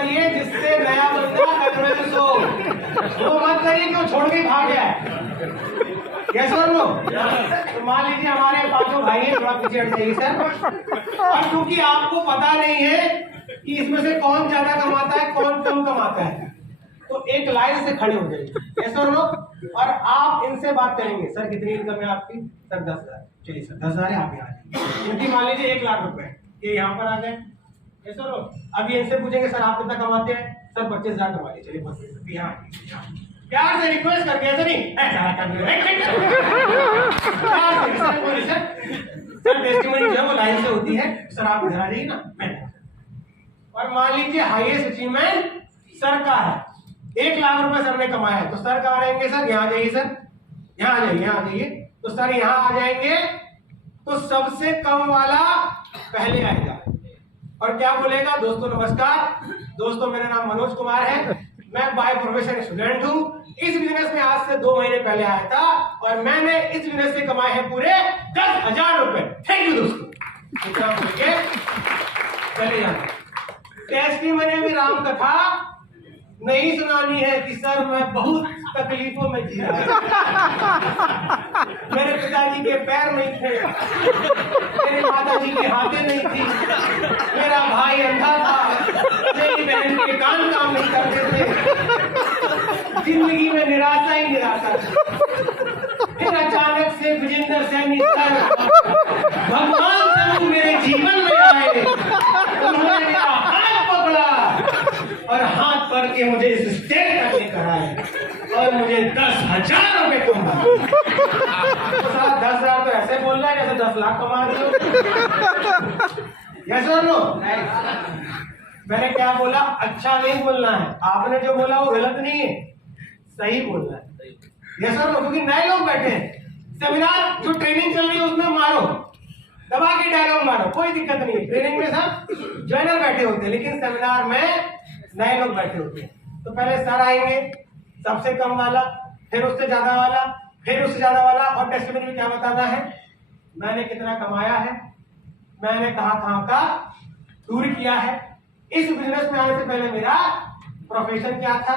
करिए जिससे नया बंदा कन्विंस हो। वो मत करिए कि वो छोड़ के भाग गया है। यस और नो? तो मान लीजिए हमारे पांचों भाई हैं, थोड़ा पीछे हट जाइए सर। और क्योंकि आपको पता नहीं है कि इसमें से कौन ज्यादा कमाता है कौन कम कमाता है, तो एक लाइन से खड़े हो जाइए। यस और नो? और आप इनसे बात करेंगे, सर कितनी इनकम है आपकी? सर 10,000। चलिए सर 10,000 है, आप यहाँ आ जाइए। इनकी मान लीजिए 1 लाख रुपए, ये यहाँ पर आ गए। यस और नो? अभी इनसे पूछेंगे सर आप कितना कमाते हैं? सर 25,000 कमा लिए। चलिए 25,000 यहाँ प्यार से रिक्वेस्ट करके, ऐसे नहीं सर टेस्टिमनी जो है वो लाइन से होती है। सर आप इधर आ जाइए ना, मैं। और मान लीजिए हाईएस्ट अचीवमेंट सर का है, 1 लाख रुपए सर ने कमाया है, तो सर कहाँ रहेंगे? सर यहाँ आ जाइए, सर यहाँ आ जाइए, यहाँ आ जाइए। तो सर यहाँ आ जाएंगे तो सबसे कम वाला पहले आएगा और क्या बोलेगा? दोस्तों नमस्कार, दोस्तों मेरा नाम मनोज कुमार है, मैं बाय प्रोफेशन स्टूडेंट हूँ। इस बिजनेस में आज से 2 महीने पहले आया था और मैंने इस बिजनेस से कमाए हैं पूरे 10,000 रुपए। थैंक यू दोस्तों। इतना बोल के चले जाना। टेस्टिमनी में राम कथा नहीं सुनानी है कि सर मैं बहुत तकलीफों में जी रहा, मेरे पिताजी के पैर नहीं थे, मेरे माताजी के हाथें नहीं थी, मेरा भाई अंधा था, मेरी बहन के कान काम नहीं करते थे, जिंदगी में निराशा ही निराशा। फिर अचानक से विजेंद्र सैनी सर भगवान जब मेरे जीवन में आए, उन्होंने मेरा हाथ पकड़ा और हाथ पकड़ के मुझे इस स्टेज तक लेकर आए और मुझे 10,000 रुपए कमा। 10,000 तो ऐसे बोल रहा है जैसे 10 लाख कमा रहे हो। यस और नो? मैंने क्या बोला? अच्छा नहीं बोलना है। आपने जो बोला वो गलत नहीं है, सही बोलना है। यस और नो? क्योंकि नए लोग बैठे हैं, सेमिनार जो ट्रेनिंग चल रही है उसमें मारो, दबा के डायलॉग मारो, कोई दिक्कत नहीं है। ट्रेनिंग में सब ज्वाइनर बैठे होते हैं, लेकिन सेमिनार में नए लोग बैठे होते हैं। तो पहले सर आएंगे, सबसे कम वाला, फिर उससे ज्यादा वाला, फिर उससे ज्यादा वाला। और टेस्टिमनी में क्या बताना है? मैंने कितना कमाया है, मैंने कहां का टूर किया है, इस बिजनेस में आने से पहले मेरा प्रोफेशन क्या था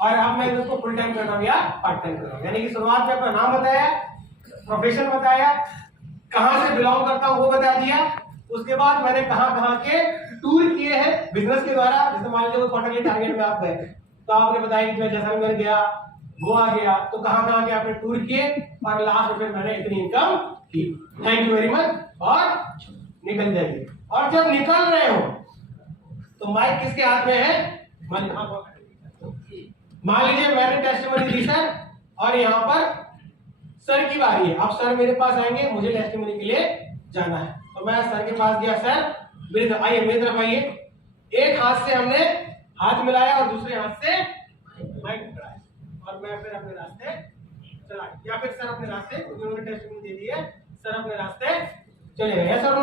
और अब मैं इसको फुल टाइम कर रहा हूँ या पार्ट टाइम कर रहा हूँ। यानी कि शुरुआत में अपना नाम बताया, प्रोफेशन बताया, कहां से बिलोंग करता हूँ वो बता दिया। उसके बाद मैंने कहां के टूर किए हैं बिजनेस के द्वारा। जैसे मान लीजिए क्वार्टरली टारगेट में आप गए तो आपने बताया कि मैं जैसलमेर गया, गोवा गया, तो कहां के आपने टूर किए और लास्ट में मैंने इतनी इनकम की। Thank you very much. और निकल जाइए। और जब निकल रहे हो तो माइक किसके हाथ में है? मान लीजिए मैंने टेस्टिमनी दी सर और यहाँ पर सर की बारी है। अब सर मेरे पास आएंगे, मुझे टेस्टिमनी के लिए जाना है, तो मैं सर के पास गया। सर मेरे आइए, मेरी तरफ आइए। एक हाथ से हमने हाथ मिलाया और दूसरे हाथ से माइक पकड़ाया और मैं फिर अपने रास्ते चला, या फिर सर अपने रास्ते, उन्होंने टेस्टिमनी दे दी है, सर अपने रास्ते चले गए। सर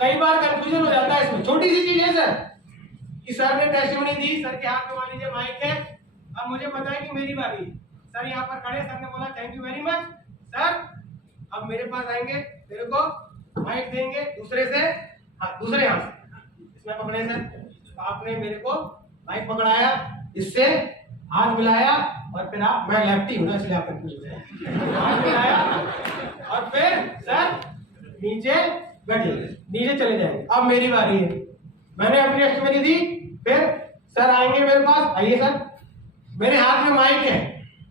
कई बार कंफ्यूजन हो जाता है इसमें। छोटी सी चीज है सर कि सर ने टेस्टिमनी दी, सर के हाथ में मान लीजिए माइक है, अब मुझे पता है कि मेरी बारी है। सर यहाँ पर खड़े, सर ने बोला thank you very much. Sir अब मेरे पास आएंगे, मेरे को माइक देंगे दूसरे से, हाँ दूसरे हाथ से इसमें पकड़े सर। तो आपने मेरे को माइक पकड़ाया, इससे हाथ मिलाया और फिर आप, मैं लेफ्टी हूँ ना इसलिए आप हाथ मिलाया और फिर सर नीचे बैठिए, नीचे चले जाएंगे। अब मेरी बारी है, मैंने अपनी टेस्टिमनी दी, फिर सर आएंगे मेरे पास। आइए सर, मेरे हाथ में माइक है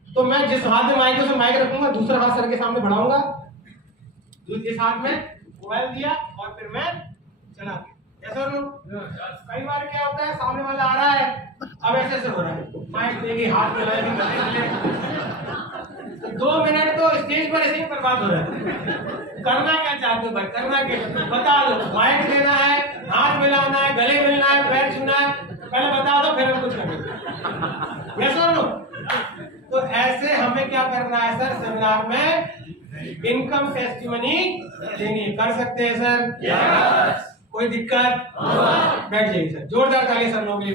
तो मैं जिस हाथ में माइक है उसे माइक रखूंगा, दूसरा हाथ सर के सामने बढ़ाऊंगा, इस हाथ में मोबाइल दिया और फिर मैं चला गया। ऐसा कई बार क्या होता है, सामने वाला आ रहा है, अब ऐसे हो रहा है, माइक देगी, हाथ मिलाएगी, 2 मिनट तो स्टेज पर ऐसे ही बर्बाद हो रहा है। करना क्या चाहते हो भाई? करना क्या? बता दो। माइक देना है, हाथ मिलाना है, गले मिलना है, पैर छूना है, पहले बता दो फिर हम कुछ करेंगे। यस और नो? तो ऐसे हमें क्या करना है सर? सेमिनार में इनकम टेस्टिमनी देनी है। कर सकते हैं सर? यस। कोई दिक्कत? बैठ जाइए सर, जोरदार ताली सर लोगों के लिए।